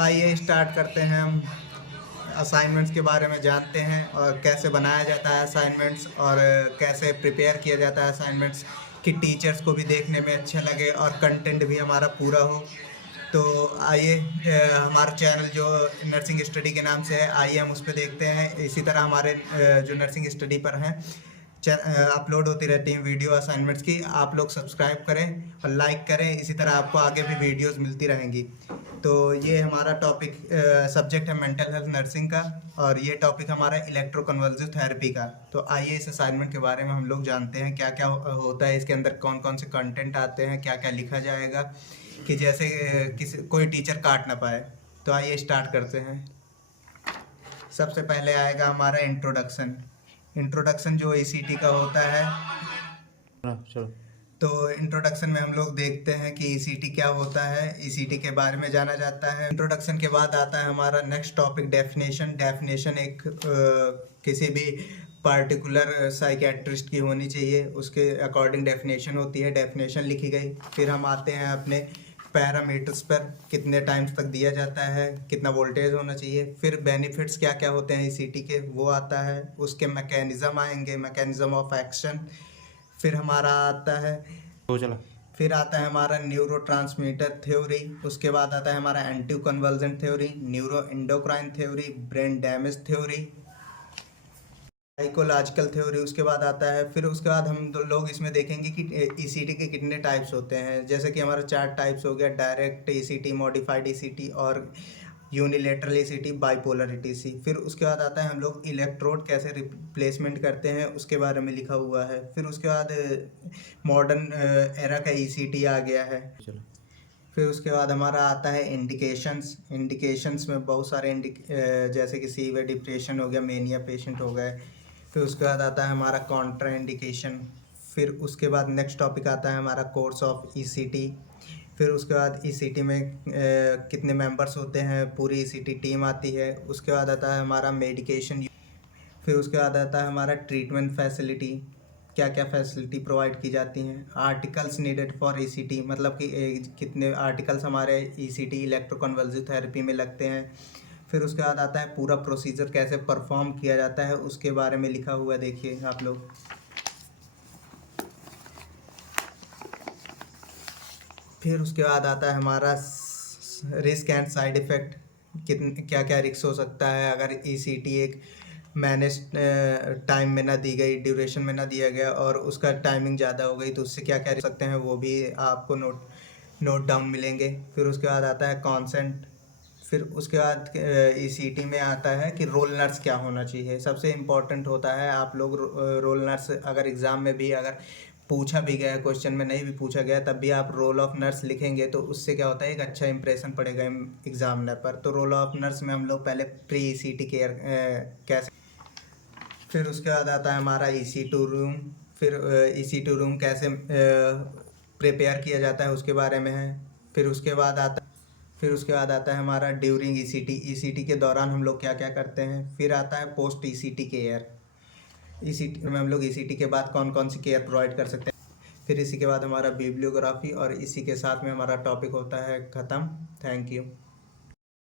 आइए स्टार्ट करते हैं। हम असाइनमेंट्स के बारे में जानते हैं और कैसे बनाया जाता है असाइनमेंट्स और कैसे प्रिपेयर किया जाता है असाइनमेंट्स, कि टीचर्स को भी देखने में अच्छा लगे और कंटेंट भी हमारा पूरा हो। तो आइए हमारा चैनल जो नर्सिंग स्टडी के नाम से है, आइए हम उस पर देखते हैं। इसी तरह हमारे जो नर्सिंग स्टडी पर हैं अपलोड होती रहती हैं वीडियो असाइनमेंट्स की। आप लोग सब्सक्राइब करें और लाइक करें, इसी तरह आपको आगे भी वीडियोस मिलती रहेंगी। तो ये हमारा टॉपिक सब्जेक्ट है मेंटल हेल्थ नर्सिंग का, और ये टॉपिक हमारा इलेक्ट्रोकन्वल्सिव थेरेपी का। तो आइए इस असाइनमेंट के बारे में हम लोग जानते हैं क्या क्या होता है इसके अंदर, कौन कौन से कंटेंट आते हैं, क्या क्या लिखा जाएगा, कि जैसे किसी कोई टीचर काट ना पाए। तो आइए स्टार्ट करते हैं। सबसे पहले आएगा हमारा इंट्रोडक्शन जो ईसीटी का होता है। चलो। तो इंट्रोडक्शन में हम लोग देखते हैं कि ईसीटी क्या होता है, ईसीटी के बारे में जाना जाता है। इंट्रोडक्शन के बाद आता है हमारा नेक्स्ट टॉपिक डेफिनेशन एक किसी भी पार्टिकुलर साइकेट्रिस्ट की होनी चाहिए, उसके अकॉर्डिंग डेफिनेशन होती है, डेफिनेशन लिखी गई। फिर हम आते हैं अपने पैरामीटर्स पर, कितने टाइम्स तक दिया जाता है, कितना वोल्टेज होना चाहिए। फिर बेनिफिट्स क्या क्या होते हैं ईसीटी के, वो आता है। उसके मैकेनिज़्म आएंगे, मैकेनिज़्म ऑफ एक्शन। फिर हमारा आता है हो चला। फिर आता है हमारा न्यूरोट्रांसमीटर थ्योरी। उसके बाद आता है हमारा anti convergent theory, neuro endocrine theory, brain damage theory, psychological theory. उसके बाद आता है, फिर उसके बाद हम लोग इसमें देखेंगे कि ईसीटी के कितने टाइप्स होते हैं। जैसे कि हमारा 4 टाइप्स हो गया: डायरेक्ट ईसीटी, मॉडिफाइड ईसीटी और यूनिलेटरल ईसीटी, बाइपोलर ईटीसी। फिर उसके बाद आता है हम लोग इलेक्ट्रोड कैसे रिप्लेसमेंट करते हैं, उसके बारे में लिखा हुआ है। फिर उसके बाद मॉडर्न एरा का ईसीटी आ गया है। चलो। फिर उसके बाद हमारा आता है इंडिकेशंस में बहुत सारे जैसे कि सीवियर डिप्रेशन हो गया, मेनिया पेशेंट हो गए। फिर उसके बाद आता है हमारा कॉन्ट्रा इंडिकेशन। फिर उसके बाद नेक्स्ट टॉपिक आता है हमारा कोर्स ऑफ ईसीटी। फिर उसके बाद ईसीटी में कितने मेंबर्स होते हैं, पूरी ईसीटी टीम आती है। उसके बाद आता है हमारा मेडिकेशन। फिर उसके बाद आता है हमारा ट्रीटमेंट फैसिलिटी, क्या क्या फैसिलिटी प्रोवाइड की जाती हैं। आर्टिकल्स नीडेड फॉर ईसीटी, मतलब कि कितने आर्टिकल्स हमारे ईसीटी इलेक्ट्रोकन्वल्सिव थेरेपी में लगते हैं। फिर उसके बाद आता है पूरा प्रोसीजर कैसे परफॉर्म किया जाता है, उसके बारे में लिखा हुआ है, देखिए आप लोग। फिर उसके बाद आता है हमारा रिस्क एंड साइड इफ़ेक्ट, कितने क्या क्या रिस्क हो सकता है अगर ईसीटी एक मैनेज टाइम में ना दी गई, ड्यूरेशन में ना दिया गया और उसका टाइमिंग ज़्यादा हो गई, तो उससे क्या क्या सकते हैं वो भी आपको नोट डाउन मिलेंगे। फिर उसके बाद आता है कॉन्सेंट। फिर उसके बाद ईसीटी में आता है कि रोल नर्स क्या होना चाहिए। सबसे इम्पोर्टेंट होता है, आप लोग रोल नर्स अगर एग्ज़ाम में भी अगर पूछा भी गया, क्वेश्चन में नहीं भी पूछा गया, तब भी आप रोल ऑफ नर्स लिखेंगे तो उससे क्या होता है, एक अच्छा इंप्रेशन पड़ेगा एग्जामिनर पर। तो रोल ऑफ नर्स में हम लोग पहले प्री ईसीटी केयर कैसे। फिर उसके बाद आता है हमारा EC2 रूम। फिर EC2 रूम कैसे प्रिपेयर किया जाता है उसके बारे में है। फिर उसके बाद आता है हमारा ड्यूरिंग ईसीटी के दौरान हम लोग क्या क्या करते हैं। फिर आता है पोस्ट ईसीटी केयर, ईसीटी में हम लोग ईसीटी के बाद कौन कौन सी केयर प्रोवाइड कर सकते हैं। फिर इसी के बाद हमारा बिब्लियोग्राफी, और इसी के साथ में हमारा टॉपिक होता है ख़त्म। Thank you.